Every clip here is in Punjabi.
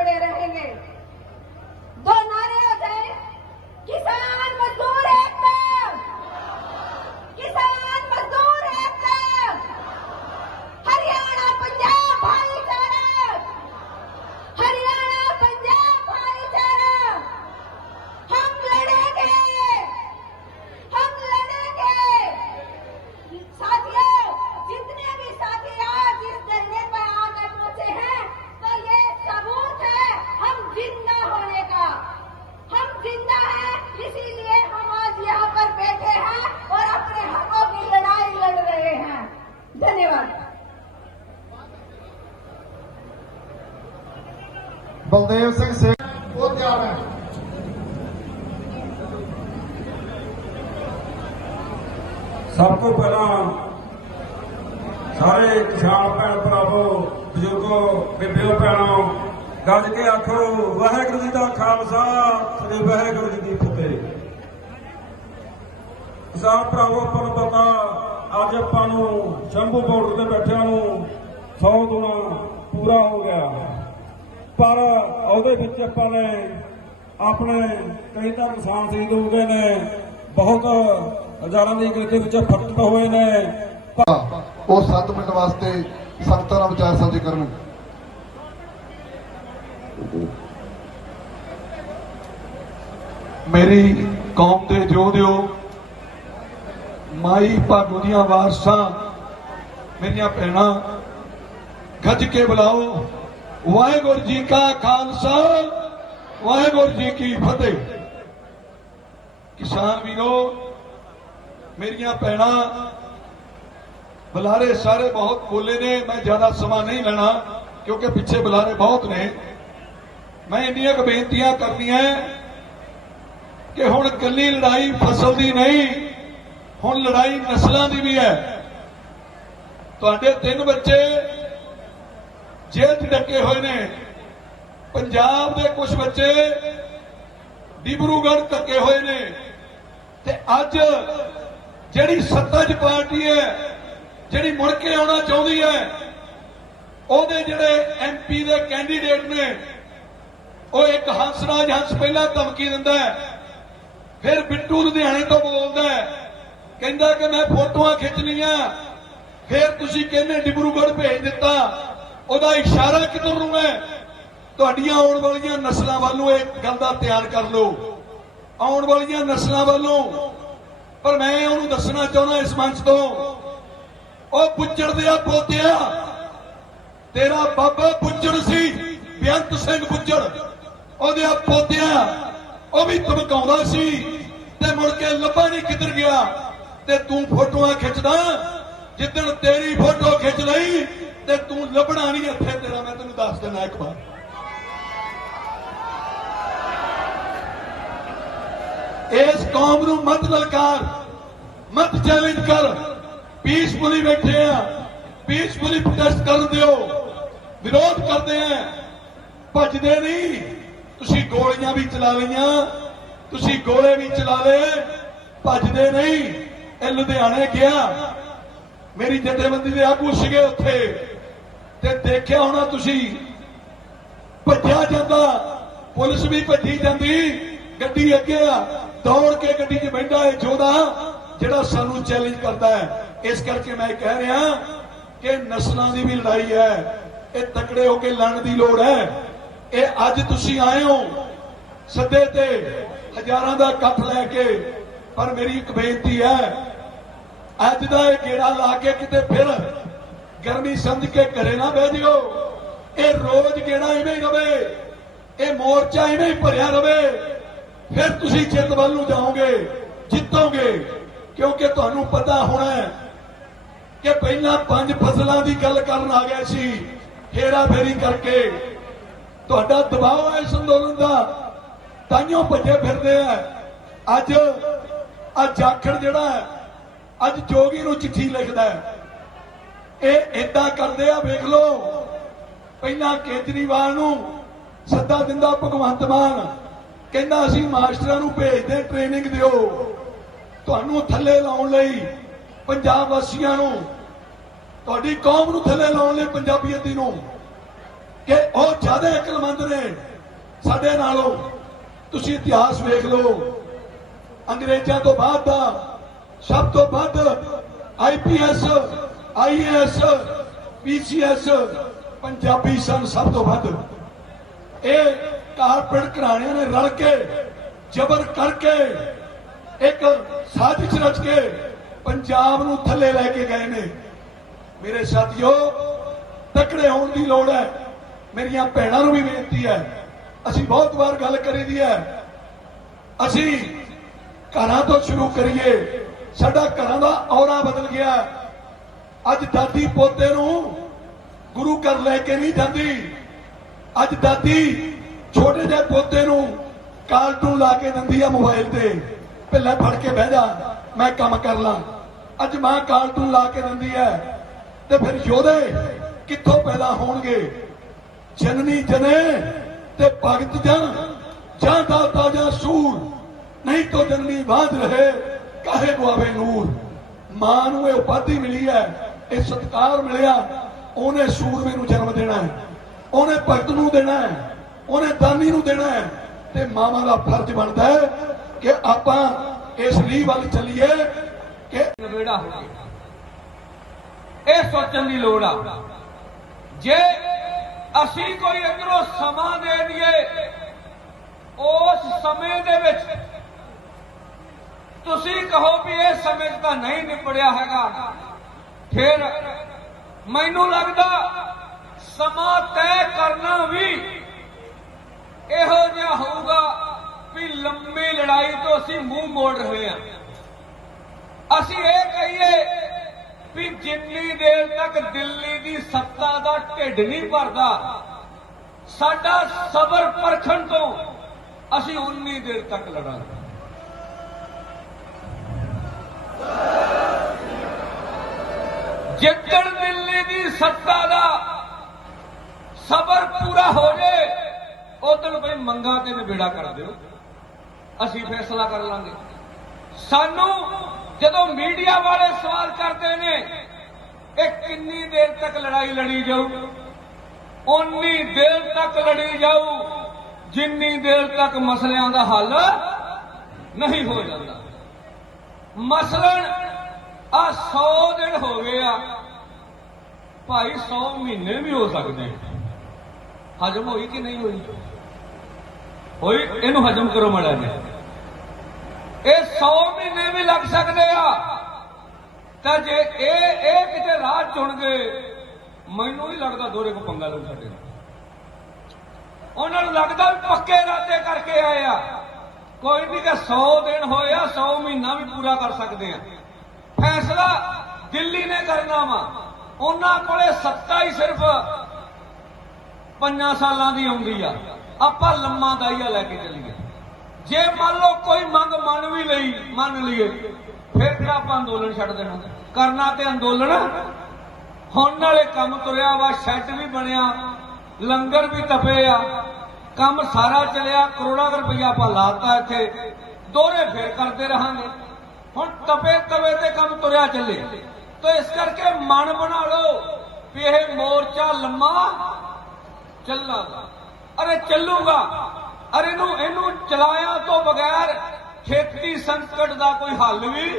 खड़े रहेंगे धन्यवाद ਬਲਦੇਵ ਸਿੰਘ ਸਿੰਘ ਉਹ ਤਿਆਰ ਹੈ ਸਭ ਤੋਂ ਪਹਿਲਾਂ ਸਾਰੇ ਕਿਸਾਨ ਭੈਣ ਭਰਾਵੋ ਬਜ਼ੁਰਗੋ ਬੀਬੀਓ ਭੈਣੋ ਗੱਜ ਕੇ ਆਖੋ ਵਾਹਿਗੁਰੂ ਜੀ ਦਾ ਖਾਲਸਾ ਸ੍ਰੀ ਵਾਹਿਗੁਰੂ ਜੀ ਦੀ ਫਤਿਹ ਕਿਸਾਨ ਭਰਾਵੋ ਆਪਾਂ ਨੂੰ ਪਤਾ ਅੱਜ ਆਪਾਂ ਨੂੰ ਸ਼ੰਭੂ ਬੋਰਡ ਤੇ ਬੈਠਿਆਂ ਨੂੰ 100 ਗੁਣਾ ਪੂਰਾ ਹੋ ਗਿਆ। ਪਰ ਉਹਦੇ ਵਿੱਚ ਆਪਾਂ ਨੇ ਆਪਣੇ ਕਈ ਤਾਂ ਕਿਸਾਨ ਸ਼ਹੀਦ ਹੋ ਗਏ ਨੇ, ਬਹੁਤ ਹਜ਼ਾਰਾਂ ਦੀ ਗਿਣਤੀ ਵਿੱਚ ਫਟਕ ਹੋਏ ਨੇ। ਉਹ 7 ਮਿੰਟ ਵਾਸਤੇ ਸੰਗਤਾਂ ਨਾਲ ਵਿਚਾਰ ਸਾਂਝੇ ਕਰਨ। ਮੇਰੀ ਕੌਮ ਦੇ ਯੋਧਿਓ ਮਾਈ ਭਾਗੋ ਦੀਆਂ ਵਾਰਸਾਂ, ਮੇਰੀਆਂ ਭੈਣਾਂ, ਗੱਜ ਕੇ ਬੁਲਾਓ। ਵਾਹਿਗੁਰੂ ਜੀ ਕਾ ਖਾਲਸਾ, ਵਾਹਿਗੁਰੂ ਜੀ ਕੀ ਫਤਿਹ। ਕਿਸਾਨ ਵੀਰੋ, ਮੇਰੀਆਂ ਭੈਣਾਂ, ਬੁਲਾਰੇ ਸਾਰੇ ਬਹੁਤ ਬੋਲੇ ਨੇ, ਮੈਂ ਜ਼ਿਆਦਾ ਸਮਾਂ ਨਹੀਂ ਲੈਣਾ, ਕਿਉਂਕਿ ਪਿੱਛੇ ਬੁਲਾਰੇ ਬਹੁਤ ਨੇ। ਮੈਂ ਇੰਨੀਆਂ ਕੁ ਬੇਨਤੀਆਂ ਕਰਨੀਆਂ ਕਿ ਹੁਣ ਕੱਲੀ ਲੜਾਈ ਫਸਲ ਦੀ ਨਹੀਂ ਹੁਣ ਲੜਾਈ ਨਸਲਾਂ ਦੀ ਵੀ ਹੈ। ਤੁਹਾਡੇ ਤਿੰਨ ਬੱਚੇ ਜੇਲ੍ਹ 'ਚ ਡੱਕੇ ਹੋਏ ਨੇ। ਪੰਜਾਬ ਦੇ ਕੁਝ ਬੱਚੇ ਡਿਬਰੂਗੜ੍ਹ ਧੱਕੇ ਹੋਏ ਨੇ। ਤੇ ਅੱਜ ਜਿਹੜੀ ਸੱਤਾ 'ਚ ਪਾਰਟੀ ਹੈ, ਜਿਹੜੀ ਮੁੜ ਕੇ ਆਉਣਾ ਚਾਹੁੰਦੀ ਹੈ, ਉਹਦੇ ਜਿਹੜੇ ਐਮਪੀ ਦੇ ਕੈਂਡੀਡੇਟ ਨੇ, ਉਹ ਇੱਕ ਹੰਸਰਾਜ ਹੰਸ ਪਹਿਲਾਂ ਧਮਕੀ ਦਿੰਦਾ ਹੈ, ਫਿਰ ਬਿੱਟੂ ਲੁਧਿਆਣੇ ਤੋਂ ਬੋਲਦਾ ਹੈ। ਕਹਿੰਦਾ ਕਿ ਮੈਂ ਫੋਟੋਆਂ ਖਿੱਚਣੀਆਂ। ਫਿਰ ਤੁਸੀਂ ਕਹਿੰਦੇ ਡਿਬਰੂਗੜ੍ਹ ਭੇਜ ਦਿੱਤਾ। ਉਹਦਾ ਇਸ਼ਾਰਾ ਕਿੱਧਰ ਨੂੰ ਹੈ? ਤੁਹਾਡੀਆਂ ਆਉਣ ਵਾਲੀਆਂ ਨਸਲਾਂ ਵੱਲੋਂ ਇਹ ਗੱਲ ਦਾ ਧਿਆਨ ਕਰ ਲਓ। ਆਉਣ ਵਾਲੀਆਂ ਨਸਲਾਂ ਵੱਲੋਂ। ਪਰ ਮੈਂ ਉਹਨੂੰ ਦੱਸਣਾ ਚਾਹੁੰਦਾ ਇਸ ਮੰਚ ਤੋਂ। ਉਹ ਪੁੱਜੜ ਦੇ ਆ ਪੋਤਿਆ ਤੇਰਾ ਬਾਬਾ ਪੁੱਜੜ ਸੀ, ਬੇਅੰਤ ਸਿੰਘ ਪੁੱਜੜ ਉਹਦੇ ਆ ਪੋਤਿਆ ਉਹ ਵੀ ਧਮਕਾਉਂਦਾ ਸੀ ਤੇ ਮੁੜ ਕੇ ਲੱਭਾ ਨਹੀਂ ਕਿੱਧਰ ਗਿਆ। ਤੇ ਤੂੰ ਫੋਟੋਆਂ ਖਿੱਚਦਾ। ਜਿੱਦਣ ਤੇਰੀ ਫੋਟੋ ਖਿੱਚ ਲਈ, ਤੇ ਤੂੰ ਲੱਭਣਾ ਨਹੀਂ ਇੱਥੇ ਤੇਰਾ। ਮੈਂ ਤੈਨੂੰ ਦੱਸ ਦਿੰਦਾ ਇੱਕ ਵਾਰ। ਇਸ ਕੌਮ ਨੂੰ ਮਤ ਲਲਕਾਰ, ਮਤ ਚੈਲੰਜ ਕਰ। ਪੀਸਫੁਲੀ ਬੈਠੇ ਆ। ਪੀਸਫੁਲੀ ਪ੍ਰੋਟੈਸਟ ਕਰਨ ਦਿਓ। ਵਿਰੋਧ ਕਰਦੇ ਆ। ਭੱਜਦੇ ਨਹੀਂ। ਤੁਸੀਂ ਗੋਲੀਆਂ ਵੀ ਚਲਾ ਲਈਆਂ। ਤੁਸੀਂ ਗੋਲੇ ਵੀ ਚਲਾ ਲਏ। ਭੱਜਦੇ ਨਹੀਂ। ਇਹ ਲੁਧਿਆਣੇ ਗਿਆ। ਮੇਰੀ ਜਥੇਬੰਦੀ ਦੇ ਆਗੂ ਸੀਗੇ ਉੱਥੇ। ਤੇ ਦੇਖਿਆ ਹੋਣਾ ਤੁਸੀਂ, ਭੱਜਿਆ ਜਾਂਦਾ। ਪੁਲਿਸ ਵੀ ਭੱਜੀ ਜਾਂਦੀ। ਗੱਡੀ ਅੱਗੇ ਆ। ਦੌੜ ਕੇ ਗੱਡੀ 'ਚ ਬੈਠਾ ਹੈ ਜੋਦਾ ਜਿਹੜਾ ਸਾਨੂੰ ਚੈਲੰਜ ਕਰਦਾ ਹੈ। ਇਸ ਕਰਕੇ ਮੈਂ ਕਹਿ ਰਿਹਾ ਕਿ ਨਸਲਾਂ ਦੀ ਵੀ ਲੜਾਈ ਹੈ। ਇਹ ਤਕੜੇ ਹੋ ਕੇ ਲੜਨ ਦੀ ਲੋੜ ਹੈ। ਇਹ ਅੱਜ ਤੁਸੀਂ ਆਏ ਹੋ। ਸੱਦੇ ਤੇ ਹਜ਼ਾਰਾਂ ਦਾ ਇਕੱਠ ਲੈ ਕੇ। ਪਰ ਮੇਰੀ ਇੱਕ ਬੇਨਤੀ ਹੈ ਅੱਜ ਦਾ ਇਹ ਗੇੜਾ ਲਾ ਕੇ ਕਿਤੇ ਫਿਰ ਗਰਮੀ ਸਮਝ ਕੇ ਘਰੇ ਨਾ ਬਹਿ ਜਿਓ। ਇਹ ਰੋਜ਼ ਗੇੜਾ ਇਵੇਂ ਹੀ ਰਵੇ, ਇਹ ਮੋਰਚਾ ਇਵੇਂ ਹੀ ਭਰਿਆ ਰਵੇ। ਫਿਰ ਤੁਸੀਂ ਜਿੱਤ ਵੱਲ ਨੂੰ ਜਾਓਗੇ, ਜਿੱਤੋਗੇ, ਕਿਉਂਕਿ ਤੁਹਾਨੂੰ ਪਤਾ ਹੋਣਾ ਹੈ ਕਿ ਪਹਿਲਾਂ ਪੰਜ ਫਸਲਾਂ ਦੀ ਗੱਲ ਕਰਨ ਆ ਗਏ ਸੀ ਫੇਰਾ ਫੇਰੀ ਕਰਕੇ। ਤੁਹਾਡਾ ਦਬਾਅ ਹੈ ਇਸ ਅੰਦੋਲਨ ਦਾ ਤਾਈਓ ਭੱਜੇ ਫਿਰਦੇ ਆ। ਅੱਜ ਆ ਜਾਖੜ ਜਿਹੜਾ ਹੈ ਅੱਜ ਜੋਗੀ ਨੂੰ ਚਿੱਠੀ ਲਿਖਦਾ ਹੈ। ਇਹ ਏਦਾਂ ਕਰਦੇ ਆ, ਵੇਖ ਲਓ। ਪਹਿਲਾਂ ਕੇਜਰੀਵਾਲ ਨੂੰ ਸੱਦਾ ਦਿੰਦਾ ਭਗਵੰਤ ਮਾਨ। ਕਹਿੰਦਾ, ਅਸੀਂ ਮਾਸਟਰਾਂ ਨੂੰ ਭੇਜਦੇ ਟ੍ਰੇਨਿੰਗ ਦਿਓ। ਤੁਹਾਨੂੰ ਥੱਲੇ ਲਾਉਣ ਲਈ ਪੰਜਾਬ ਵਾਸੀਆਂ ਨੂੰ, ਤੁਹਾਡੀ ਕੌਮ ਨੂੰ ਥੱਲੇ ਲਾਉਣ ਲਈ ਪੰਜਾਬੀਅਤੀ ਨੂੰ ਕਿ ਉਹ ਜ਼ਿਆਦਾ ਅਕਲਮੰਦ ਨੇ ਸਾਡੇ ਨਾਲੋਂ। ਤੁਸੀਂ ਇਤਿਹਾਸ ਵੇਖ ਲਓ। ਅੰਗਰੇਜ਼ਾਂ ਤੋਂ ਬਾਅਦ ਦਾ ਸਭ ਤੋਂ ਵੱਧ ਆਈਪੀਐਸ ਆਈਏਐਸ ਪੀਸੀਐਸ ਪੰਜਾਬੀ ਸਨ ਸਭ ਤੋਂ ਵੱਧ। ਇਹ ਕਾਰਪੋਰੇਟ ਘਰਾਣਿਆਂ ਨੇ ਰਲ ਕੇ ਜ਼ਬਰ ਕਰਕੇ ਇੱਕ ਸਾਜ਼ਿਸ਼ ਰਚ ਕੇ ਪੰਜਾਬ ਨੂੰ ਥੱਲੇ ਲੈ ਕੇ ਗਏ ਨੇ। ਮੇਰੇ ਸਾਥੀਓ, ਤਕੜੇ ਹੋਣ ਦੀ ਲੋੜ ਹੈ। ਮੇਰੀਆਂ ਭੈਣਾਂ ਨੂੰ ਵੀ ਬੇਨਤੀ ਹੈ। ਅਸੀਂ ਬਹੁਤ ਵਾਰ ਗੱਲ ਕਰੀ ਦੀ ਹੈ। ਅਸੀਂ ਘਰਾਂ ਤੋਂ ਸ਼ੁਰੂ ਕਰੀਏ। ਸਾਡਾ ਘਰਾਂ ਦਾ ਔਰਾ ਬਦਲ ਗਿਆ। ਅੱਜ ਦਾਦੀ ਪੋਤੇ ਨੂੰ ਗੁਰੂ ਘਰ ਲੈ ਕੇ ਨਹੀਂ ਜਾਂਦੀ। ਅੱਜ ਦਾਦੀ ਛੋਟੇ ਜਿਹੇ ਪੋਤੇ ਨੂੰ ਕਾਰਟੂਨ ਲਾ ਕੇ ਦਿੰਦੀ ਆ ਮੋਬਾਈਲ ਤੇ। ਵੀ ਲੈ ਫੜ ਕੇ ਬਹਿ ਜਾ, ਮੈਂ ਕੰਮ ਕਰ ਲਾਂ। ਅੱਜ ਮਾਂ ਕਾਰਟੂਨ ਲਾ ਕੇ ਦਿੰਦੀ ਹੈ ਤੇ ਫਿਰ ਯੋਧੇ ਕਿੱਥੋਂ ਪੈਦਾ ਹੋਣਗੇ? ਜਨਨੀ ਜਨੇ ਤੇ ਭਗਤ ਜਨ ਜਾਂ ਦਾਤਾ ਜਾਂ ਸੂਰ। ਨਹੀਂ ਤੋ ਜਨਨੀ ਬਾਝ ਰਹੇ। ਕਾਹੇ ਗੁਆਵੇ ਨੂਰ? ਮਾਂ ਨੂੰ ਇਹ ਉਪਾਧੀ ਮਿਲੀ ਹੈ, ਇਹ ਸਤਕਾਰ ਮਿਲਿਆ, ਉਹਨੇ ਸੂਰਮੇ ਨੂੰ ਜਨਮ ਦੇਣਾ ਹੈ। ਉਹਨੇ ਭਗਤ ਨੂੰ ਦੇਣਾ ਹੈ, ਉਹਨੇ ਦਾਨੀ ਨੂੰ ਦੇਣਾ ਹੈ। ਤੇ ਮਾਵਾਂ ਦਾ ਫਰਜ਼ ਬਣਦਾ ਹੈ ਕਿ ਆਪਾਂ ਇਸ ਲੀਹ ਵੱਲ ਚੱਲੀਏ ਕਿ ਨਵੇੜਾ ਹੋ ਗਿਆ ਇਹ ਸੋਚਣ ਦੀ ਲੋੜ ਆ। ਜੇ ਅਸੀਂ ਕੋਈ ਅੰਦਰੋਂ ਸਮਾਂ ਦੇ ਦਈਏ, ਉਸ ਸਮੇਂ ਦੇ ਵਿੱਚ ਤੁਸੀਂ ਕਹੋ ਵੀ ਇਹ ਸਮੇਂ 'ਚ ਤਾਂ ਨਹੀਂ ਨਿਪੜਿਆ ਹੈਗਾ। ਫਿਰ ਮੈਨੂੰ ਲੱਗਦਾ ਸਮਾਂ ਤੈਅ ਕਰਨਾ ਵੀ ਇਹੋ ਜਿਹਾ ਹੋਊਗਾ ਵੀ ਲੰਮੀ ਲੜਾਈ ਤੋਂ ਅਸੀਂ ਮੂੰਹ ਮੋੜ ਰਹੇ ਹਾਂ। ਅਸੀਂ ਇਹ ਕਹੀਏ ਵੀ ਜਿੰਨੀ ਦੇਰ ਤੱਕ ਦਿੱਲੀ ਦੀ ਸੱਤਾ ਦਾ ਢਿੱਡ ਨਹੀਂ ਭਰਦਾ, ਸਾਡਾ ਸਬਰ ਪਰਖਣ ਤੋਂ ਅਸੀਂ ਉਨੀ ਦੇਰ ਤੱਕ ਲੜਾਂਗੇ। ਜਿੱਦਣ ਦਿੱਲੀ ਦੀ ਸੱਤਾ ਦਾ ਸਬਰ ਪੂਰਾ ਹੋ ਜੇ, ਉਦੋਂ ਬਈ ਮੰਗਾ ਤੇ ਨਿਬੇੜਾ ਕਰ ਦਿਓ। ਅਸੀਂ ਫੈਸਲਾ ਕਰ ਲਾਂਗੇ। ਸਾਨੂੰ ਜਦੋਂ ਮੀਡੀਆ ਵਾਲੇ ਸਵਾਲ ਕਰਦੇ ਨੇ, ਇਹ ਕਿੰਨੀ ਦੇਰ ਤੱਕ ਲੜਾਈ ਲੜੀ ਜਾਊ? ਉਨੀ ਦੇਰ ਤੱਕ ਲੜੀ ਜਾਊ, ਜਿੰਨੀ ਦੇਰ ਤੱਕ ਮਸਲਿਆਂ ਦਾ ਹੱਲ ਨਹੀਂ ਹੋ ਜਾਂਦਾ। ਮਸਲਨ ਆ 100 ਦਿਨ ਹੋ ਗਏ ਆ। ਭਾਈ 100 ਮਹੀਨੇ ਵੀ ਹੋ ਸਕਦੇ ਹਜਮ ਹੋਈ ਕਿ ਨਹੀਂ ਹੋਈ? ਹੋਈ, ਇਹਨੂੰ ਹਜਮ ਕਰੋ ਮੜਾ ਜੀ ਇਹ 100 ਮਹੀਨੇ ਵੀ ਲੱਗ ਸਕਦੇ ਆ। ਤਾਂ ਜੇ ਇਹ ਇਹ ਕਿਤੇ ਰਾਹ ਚੁਣ ਗਏ, ਮੈਨੂੰ ਹੀ ਲੱਗਦਾ ਦੋਰੇ ਕੋ ਪੰਗਾ ਲਊ ਸਾਡੇ ਉਹਨਾਂ ਨੂੰ ਲੱਗਦਾ ਵੀ ਪੱਕੇ ਇਰਾਦੇ ਕਰਕੇ ਆਏ ਆ। ਕੋਈ ਨਹੀਂ ਕਿ 100 ਦਿਨ ਹੋਏ ਆ 100 ਮਹੀਨਾ ਵੀ ਪੂਰਾ ਕਰ ਸਕਦੇ ਆ। ਫੈਸਲਾ ਦਿੱਲੀ ਨੇ ਕਰਨਾ ਵਾ। ਉਹਨਾਂ ਕੋਲੇ ਸੱਤਾ ਹੀ ਸਿਰਫ ਪੰਜਾਂ ਸਾਲਾਂ ਦੀ ਆਉਂਦੀ ਆ। ਆਪਾਂ ਲੰਮਾ ਦਾਈਆ ਲੈ ਕੇ ਚੱਲੀਏ। ਜੇ ਮੰਨ ਲਓ ਕੋਈ ਮੰਗ ਮੰਨ ਵੀ ਲਈ, ਮੰਨ ਲਈਏ, ਫਿਰ ਕਿਹੜਾ ਆਪਾਂ ਅੰਦੋਲਨ ਛੱਡ ਦੇਣਾ। ਕਰਨਾ ਤੇ ਅੰਦੋਲਨ। ਹੁਣ ਨਾਲੇ ਕੰਮ ਤੁਰਿਆ ਵਾ, ਸ਼ੈੱਡ ਵੀ ਬਣਿਆ, ਲੰਗਰ ਵੀ ਤਪੇ ਆ। ਕੰਮ ਸਾਰਾ ਚਲਿਆ, ਕਰੋੜਾਂ ਰੁਪਈਆ ਆਪਾਂ ਲਾਤਾ ਇੱਥੇ। ਦੋਹਰੇ ਫੇਰ ਕਰਦੇ ਰਹਾਂਗੇ। ਹੁਣ ਤਪੇ ਤਵੇ ਤੇ ਕੰਮ ਤੁਰਿਆ ਚੱਲੇ। ਤਾਂ ਇਸ ਕਰਕੇ ਮਨ ਬਣਾ ਲਓ ਵੀ ਇਹ ਮੋਰਚਾ ਲੰਮਾ ਚੱਲਾਗਾ ਅਰੇ ਚੱਲੂਗਾ। ਅਰੇ ਇਹਨੂੰ ਇਹਨੂੰ ਚਲਾਇਆ ਤੋਂ ਬਗੈਰ ਖੇਤੀ ਸੰਕਟ ਦਾ ਕੋਈ ਹੱਲ ਵੀ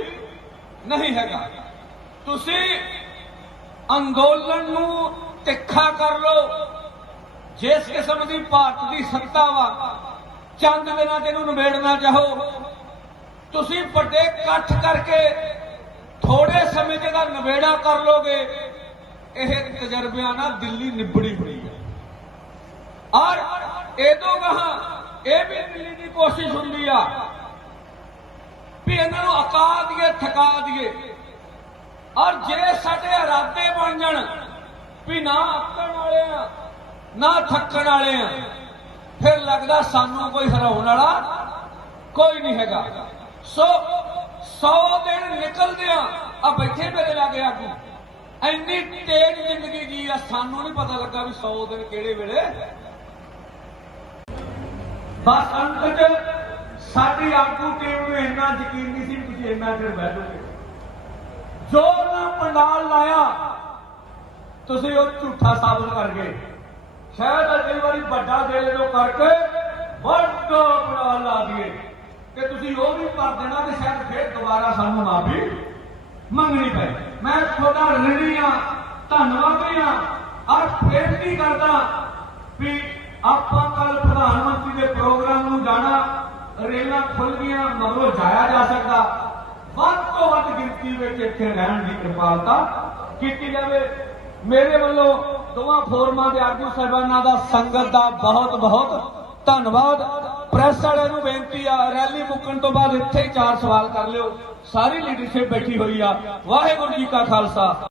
ਨਹੀਂ ਹੈਗਾ। ਤੁਸੀਂ ਅੰਦੋਲਨ ਨੂੰ ਤਿੱਖਾ ਕਰ ਲਓ। ਜਿਸ ਕਿਸਮ ਦੀ ਭਾਰਤ ਦੀ ਸੱਤਾ ਵਾ, ਚੰਦ ਦਿਨਾਂ ਚ ਇਹਨੂੰ ਨਿਬੇੜਨਾ ਚਾਹੋ ਤੁਸੀਂ ਵੱਡੇ ਇਕੱਠ ਕਰਕੇ ਥੋੜੇ ਸਮੇਂ ਚ ਦਾ ਨਿਬੇੜਾ ਕਰ ਲੋਗੇ, ਇਹ ਤਜਰਬਿਆਂ ਨਾਲ ਦਿੱਲੀ ਨਿਬੜੀ ਹੋਈ ਹੈ। ਔਰ ਇਹਦੋਂ ਗਾਹਾਂ ਇਹ ਵੀ ਦਿੱਲੀ ਦੀ ਕੋਸ਼ਿਸ਼ ਹੁੰਦੀ ਆ ਵੀ ਇਹਨਾਂ ਨੂੰ ਅਕਾ ਦਈਏ, ਥਕਾ ਦਈਏ। ਔਰ ਜੇ ਸਾਡੇ ਇਰਾਦੇ ਬਣ ਜਾਣ ਵੀ ਨਾ ਆਕਣ ਵਾਲੇ ਆ ਨਾ ਥੱਕਣ ਵਾਲੇ ਆ। ਫਿਰ ਲੱਗਦਾ ਸਾਨੂੰ ਕੋਈ ਹਰਾਉਣ ਵਾਲਾ ਕੋਈ ਨਹੀਂ ਹੈਗਾ। ਸੋ 100 ਦਿਨ ਨਿਕਲਦੇ ਆ ਆ ਬੈਠੇ ਮੇਰੇ ਲਾਗੇ ਆਗੂ। ਇੰਨੀ ਤੇਜ਼ ਜ਼ਿੰਦਗੀ ਜੀ ਆ, ਸਾਨੂੰ ਨਹੀਂ ਪਤਾ ਲੱਗਾ ਵੀ 100 ਦਿਨ ਕਿਹੜੇ ਵੇਲੇ। ਬਸ ਅੰਤ ਚ ਸਾਡੀ ਆਗੂ ਟੀਮ ਨੂੰ ਇੰਨਾ ਯਕੀਨ ਨਹੀਂ ਸੀ ਵੀ ਤੁਸੀਂ ਇੰਨਾ ਚਿਰ ਬੈਠੋਗੇ ਜੋ ਨਾ ਪੰਡਾਲ ਲਾਇਆ, ਤੁਸੀਂ ਉਹ ਝੂਠਾ ਸਾਬਤ ਕਰ ਗਏ। ਸ਼ਾਇਦ ਕਈ ਵਾਰੀ ਵੱਡਾ ਦਿਲ ਜੋ ਕਰਕੇ ਵੱਡਾ ਬਣਾ ਲਾ ਦਈਏ। ਕਿ ਤੁਸੀਂ ਉਹ ਵੀ ਭਰ ਦੇਣਾ ਤੇ ਸ਼ਾਇਦ ਫਿਰ ਦੁਬਾਰਾ ਸਾਨੂੰ ਮਾਫੀ ਮੰਗਣੀ ਪਏ। ਮੈਂ ਤੁਹਾਡਾ ਰਿਣੀ ਆ, ਧੰਨਵਾਦੀ ਆ। ਔਰ ਬੇਨਤੀ ਕਰਦਾ ਵੀ ਆਪਾਂ ਕੱਲ ਪ੍ਰਧਾਨ ਮੰਤਰੀ ਦੇ ਪ੍ਰੋਗਰਾਮ ਨੂੰ ਜਾਣਾ, ਰੇਲਾਂ ਖੁੱਲ ਗਈਆਂ, ਮਗਰੋਂ ਜਾਇਆ ਜਾ ਸਕਦਾ। ਵੱਧ ਤੋਂ ਵੱਧ ਗਿਣਤੀ ਵਿੱਚ ਇੱਥੇ ਰਹਿਣ ਦੀ ਕਿਰਪਾਲਤਾ ਕੀਤੀ ਜਾਵੇ। ਮੇਰੇ ਵੱਲੋਂ ਦੋਵਾਂ ਫੋਰਮਾਂ ਦੇ ਆਗੂ ਸਾਹਿਬਾਨਾਂ ਦਾ ਸੰਗਤ ਦਾ ਬਹੁਤ ਬਹੁਤ ਧੰਨਵਾਦ। ਪ੍ਰੈਸ ਵਾਲਿਆਂ ਨੂੰ ਬੇਨਤੀ ਆ, ਰੈਲੀ ਮੁੱਕਣ ਤੋਂ ਬਾਅਦ ਇੱਥੇ ਚਾਰ ਸਵਾਲ ਕਰ ਲਿਓ। ਸਾਰੀ ਲੀਡਰਸ਼ਿਪ ਬੈਠੀ ਹੋਈ ਆ। ਵਾਹਿਗੁਰੂ ਜੀ ਕਾ ਖਾਲਸਾ।